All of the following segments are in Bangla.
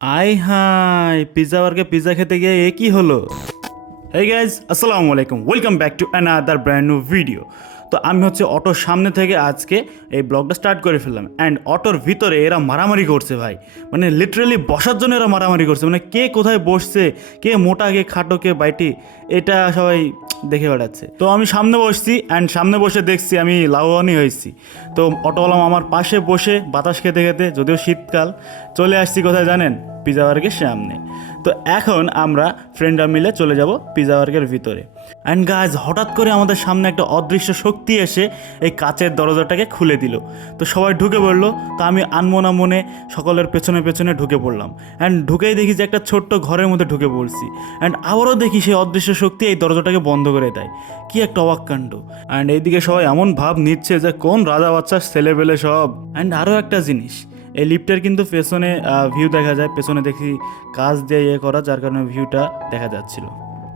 আই হাই পিৎজা বার্গে পিৎজা খেতে গিয়ে এ কি হলো? এই গাইজ আসসালামু আলাইকুম। Welcome back to another brand new video তো আমি হচ্ছে অটোর সামনে থেকে আজকে এই ব্লগটা স্টার্ট করে ফেললাম। অ্যান্ড অটোর ভিতরে এরা মারামারি করছে ভাই। মানে লিটারালি বসার জন্য এরা মারামারি করছে। মানে কে কোথায় বসছে, কে মোটা, কে খাটো, কে বাইটি, এটা সবাই দেখে বেড়াচ্ছে। তো আমি সামনে বসছি অ্যান্ড সামনে বসে দেখছি আমি লাভবানই হয়েছি। তো অটোওয়ালা আমার পাশে বসে বাতাস খেতে খেতে, যদিও শীতকাল, চলে আসছি কোথায় জানেন? পিজা বার্গের সামনে। তো এখন আমরা ফ্রেন্ডরা মিলে চলে যাব পিজা বার্গের ভিতরে। অ্যান্ড গাছ হঠাৎ করে আমাদের সামনে একটা অদৃশ্য শক্তি এসে এই কাচের দরজাটাকে খুলে দিল। তো সবাই ঢুকে পড়ল। তো আমি আনমনা মনে সকলের পেছনে পেছনে ঢুকে পড়লাম। অ্যান্ড ঢুকেই দেখি যে একটা ছোট্ট ঘরের মধ্যে ঢুকে পড়ছি। অ্যান্ড আবারও দেখি সেই অদৃশ্য শক্তি এই দরজাটাকে বন্ধ করে দেয়। কি একটা অবাক কাণ্ড অ্যান্ড এইদিকে সবাই এমন ভাব নিচ্ছে যে কোন রাজা বাচ্চার ছেলে পেলে সব। অ্যান্ড আরও একটা জিনিস। এই লিফটের কিন্তু পেছনে ভিউ দেখা যায়। পেছনে দেখি কাজ দিয়ে ইয়ে করা, যার কারণে ভিউটা দেখা যাচ্ছিল।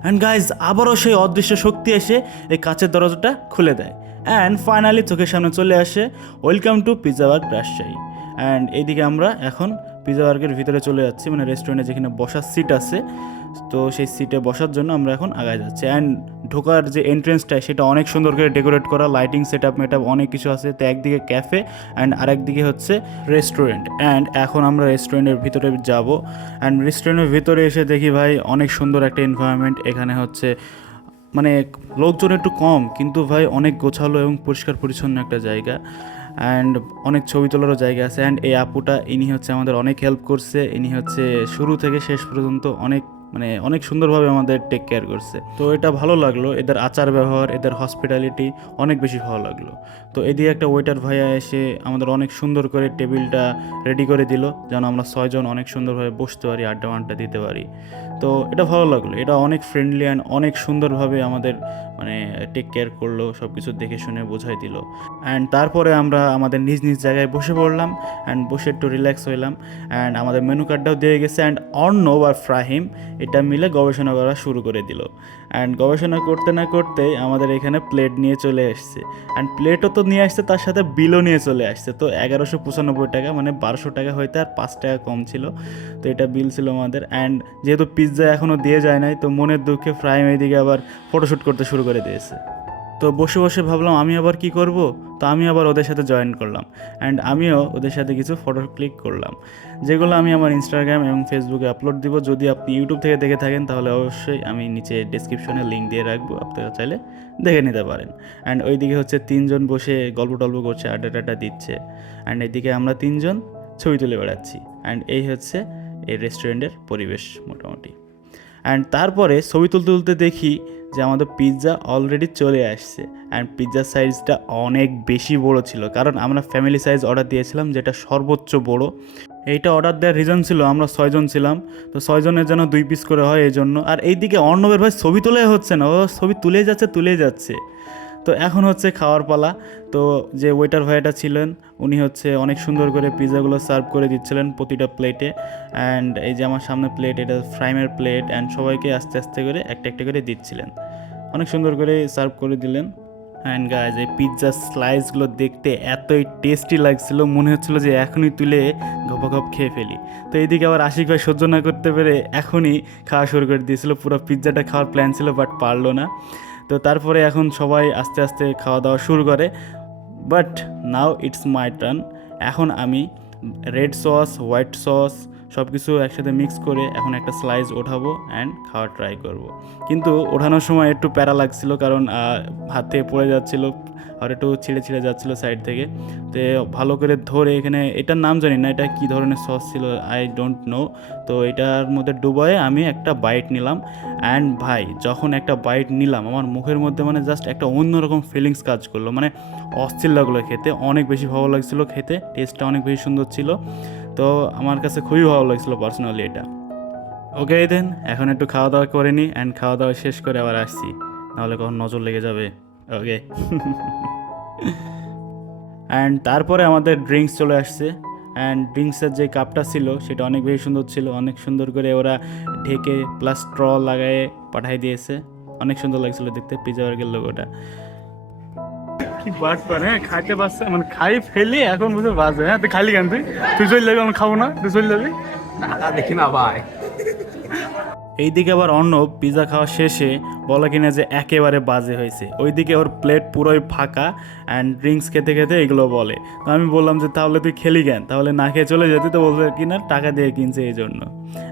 অ্যান্ড গাইজ আবারও সেই অদৃশ্য শক্তি এসে এই কাঁচের দরজাটা খুলে দেয়। অ্যান্ড ফাইনালি চোখের সামনে চলে আসে welcome to Pizza Burg Rajshahi and এইদিকে আমরা এখন পিজা বার্গের ভিতরে চলে যাচ্ছি মানে রেস্টুরেন্টে যেখানে বসার সিট আছে। তো সেই সিটে বসার জন্য আমরা এখন আগায় যাচ্ছি। অ্যান্ড ঢোকার যে এন্ট্রেন্সটা সেটা অনেক সুন্দর করে ডেকোরেট করা লাইটিং সেট আপ মেট অনেক কিছু আছে। তো একদিকে ক্যাফে অ্যান্ড আরেকদিকে হচ্ছে রেস্টুরেন্ট অ্যান্ড এখন আমরা রেস্টুরেন্টের ভিতরে যাব। অ্যান্ড রেস্টুরেন্টের ভিতরে এসে দেখি ভাই, অনেক সুন্দর একটা এনভায়রনমেন্ট এখানে হচ্ছে মানে লোকজন একটু কম, কিন্তু ভাই অনেক গোছালো এবং পরিষ্কার পরিচ্ছন্ন একটা জায়গা। অ্যান্ড অনেক ছবি তোলারও জায়গা আছে। অ্যান্ড এই আপুটা, ইনি হচ্ছে আমাদের অনেক হেল্প করছে। ইনি হচ্ছে শুরু থেকে শেষ পর্যন্ত অনেক মানে অনেক সুন্দরভাবে আমাদের টেক কেয়ার করছে। তো এটা ভালো লাগল, এদের আচার ব্যবহার, এদের হসপিটালিটি অনেক বেশি ভালো লাগল। তো এদিকে একটা ওয়েটার ভাইয়া এসে আমাদের অনেক সুন্দর করে টেবিলটা রেডি করে দিল, যেন আমরা ছয়জন অনেক সুন্দরভাবে বসতে পারি, আড্ডা মাড্ডা দিতে পারি। তো এটা ভালো লাগল, এটা অনেক ফ্রেন্ডলি অ্যান্ড অনেক সুন্দরভাবে আমাদের মানে টেক কেয়ার করল সব কিছু দেখে শুনে বোঝাই দিল। অ্যান্ড তারপরে আমরা আমাদের নিজ নিজ জায়গায় বসে পড়লাম অ্যান্ড বসে একটু রিল্যাক্স হইলাম। অ্যান্ড আমাদের মেনু কার্ডটাও দিয়ে গেছে অ্যান্ড অর্ণব আর ফ্রাহিম এটা মিলে গবেষণা করা শুরু করে দিল। অ্যান্ড গবেষণা করতে না করতেই আমাদের এখানে প্লেট নিয়ে চলে এসছে অ্যান্ড প্লেটও তো নিয়ে আসছে, তার সাথে বিলও নিয়ে চলে আসছে। তো এগারোশো পঁচানব্বই টাকা মানে বারোশো টাকা হইতে আর পাঁচ টাকা কম ছিল। তো এটা বিল ছিল আমাদের। অ্যান্ড যেহেতু পিৎজা এখনও দিয়ে যায় নাই, তো মনের দুঃখে ফ্রাইম এইদিকে আবার ফটোশ্যুট করতে শুরু করে দিয়েছে। তো বসে বসে ভাবলাম, আমি আবার কি করব? তো আমি আবার ওদের সাথে জয়েন করলাম। অ্যান্ড আমিও ওদের সাথে কিছু ফটো ক্লিক করলাম। যেগুলো আমি আমার ইনস্টাগ্রাম এবং ফেসবুকে আপলোড দিব। যদি আপনি ইউটিউব থেকে দেখে থাকেন, তাহলে অবশ্যই আমি নিচে ডিসক্রিপশনে লিঙ্ক দিয়ে রাখব। আপনারা চাইলে দেখে নিতে পারেন। অ্যান্ড ওইদিকে হচ্ছে তিনজন বসে গল্প টল্প করছে, আড্ডা টাড্ডা দিচ্ছে। অ্যান্ড এইদিকে আমরা তিনজন ছবি তুলে বেড়াচ্ছি। অ্যান্ড এই হচ্ছে এই রেস্টুরেন্টের পরিবেশ মোটামুটি। অ্যান্ড তারপরে ছবি তুলতে তুলতে দেখি যে আমাদের পিৎজা অলরেডি চলে আসছে। অ্যান্ড পিৎজার সাইজটা অনেক বেশি বড় ছিল। কারণ আমরা ফ্যামিলি সাইজ অর্ডার দিয়েছিলাম যেটা সর্বোচ্চ বড়। এইটা অর্ডার দেওয়ার রিজন ছিল, আমরা ছয়জন ছিলাম। তো ছয়জনের জন্য দুই পিস করে হয় এই জন্য আর এইদিকে অর্ণবের ভাই ছবি তোলাই হচ্ছে না। ও ছবি তুলে যাচ্ছে তুলে যাচ্ছে। তো এখন হচ্ছে খাওয়ার পালা। তো যে ওয়েটার ভাইটা ছিলেন, উনি হচ্ছে অনেক সুন্দর করে পিৎজাগুলো সার্ভ করে দিচ্ছিলেন প্রতিটা প্লেটে অ্যান্ড এই যে আমার সামনে প্লেট এটা ফ্রাইমের প্লেট অ্যান্ড সবাইকে আস্তে আস্তে করে একটা একটা করে দিচ্ছিলেন। অনেক সুন্দর করে সার্ভ করে দিলেন। অ্যান্ড গাইজ এই পিৎজার স্লাইসগুলো দেখতে এতই টেস্টি লাগছিল, মনে হচ্ছিল যে এখনই তুলে গপ খেয়ে ফেলি। তো এইদিকে আবার আশিক ভাই সহ্য না করতে পেরে এখনই খাওয়া শুরু করে দিয়েছিল। পুরো পিৎজাটা খাওয়ার প্ল্যান ছিল বাট পারল না। তো তারপরে এখন সবাই আস্তে আস্তে খাওয়া দাওয়া শুরু করে। But now it's my turn এখন আমি রেড সস হোয়াইট সস সব কিছু একসাথে মিক্স করে এখন একটা স্লাইস ওঠাবো অ্যান্ড খাওয়া ট্রাই করব। কিন্তু ওঠানোর সময় একটু প্যারা লাগছিল কারণ হাত থেকে পড়ে যাচ্ছিল, আর একটু ছিঁড়ে ছিঁড়ে যাচ্ছিল সাইড থেকে। তো ভালো করে ধরে এখানে, এটার নাম জানি না, এটা কী ধরনের সস ছিল আই ডোন্ট নো তো এটার মধ্যে ডুবায়ে আমি একটা বাইট নিলাম। অ্যান্ড ভাই, যখন একটা বাইট নিলাম, আমার মুখের মধ্যে মানে জাস্ট একটা অন্যরকম ফিলিংস কাজ করল। মানে অস্থির লাগল খেতে, অনেক বেশি ভালো লাগছিল খেতে টেস্টটা অনেক বেশি সুন্দর ছিল। তো আমার কাছে খুবই ভালো লাগছিল পার্সোনালি এটা। ওকে দেন এখন একটু খাওয়া দাওয়া করে নিই অ্যান্ড খাওয়া দাওয়া শেষ করে আবার আসছি। নাহলে কখন নজর লেগে যাবে। ওকে অ্যান্ড তারপরে আমাদের ড্রিঙ্কস চলে আসছে। অ্যান্ড ড্রিঙ্কসের যে কাপটা ছিল, সেটা অনেক বেশি সুন্দর ছিল। অনেক সুন্দর করে ওরা ঢেকে প্লাস স্ট্র লাগায়ে পাঠিয়ে দিয়েছে। অনেক সুন্দর লাগছিল দেখতে। পিজা বার্গের লোগোটা কি হ্যাঁ খাইতে পারছে মানে খাই ফেলি এখন বুঝে বাজে হ্যাঁ তুই খালি কেন তুই? তুই চলে যাবি আমি খাব না তুই চলে যাবি? দেখি না ভাই। এইদিকে আবার অর্ণব পিৎজা খাওয়া শেষে বলে কিনা যে একেবারে বাজে হয়েছে। ওইদিকে ওর প্লেট পুরোই ফাঁকা অ্যান্ড ড্রিঙ্কস খেতে খেতে এগুলো বলে। তো আমি বললাম যে তাহলে তুই খেলি কেন? তাহলে না খেয়ে চলে যেতি তো বলছে কিনা টাকা দিয়ে কিনছে এই জন্য।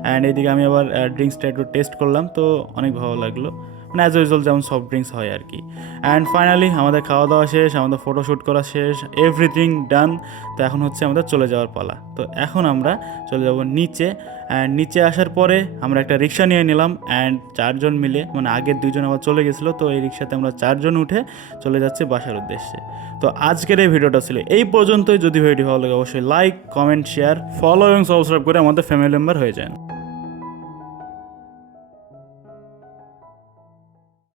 অ্যান্ড এইদিকে আমি আবার ড্রিঙ্কসটা একটু টেস্ট করলাম তো অনেক ভালো লাগল। মানে অ্যাজ ইউজুয়াল যেমন সফট ড্রিঙ্কস হয় আর কি অ্যান্ড ফাইনালি আমাদের খাওয়া দাওয়া শেষ, আমাদের ফটোশ্যুট করা শেষ এভরিথিং ডান তো এখন হচ্ছে আমাদের চলে যাওয়ার পালা। তো এখন আমরা চলে যাব নিচে অ্যান্ড নিচে আসার পরে আমরা একটা রিক্সা নিয়ে নিলাম অ্যান্ড চারজন মিলে মানে আগের দুইজন আবার চলে গেছিল, তো এই রিক্সাতে আমরা চারজন উঠে চলে যাচ্ছে বাসার উদ্দেশ্যে। তো আজকের এই ভিডিওটা ছিল এই পর্যন্তই। যদি ভিডিও ভালো লাগে, অবশ্যই লাইক কমেন্ট শেয়ার ফলো এবং সাবস্ক্রাইব করে আমাদের ফ্যামিলি মেম্বার হয়ে যান।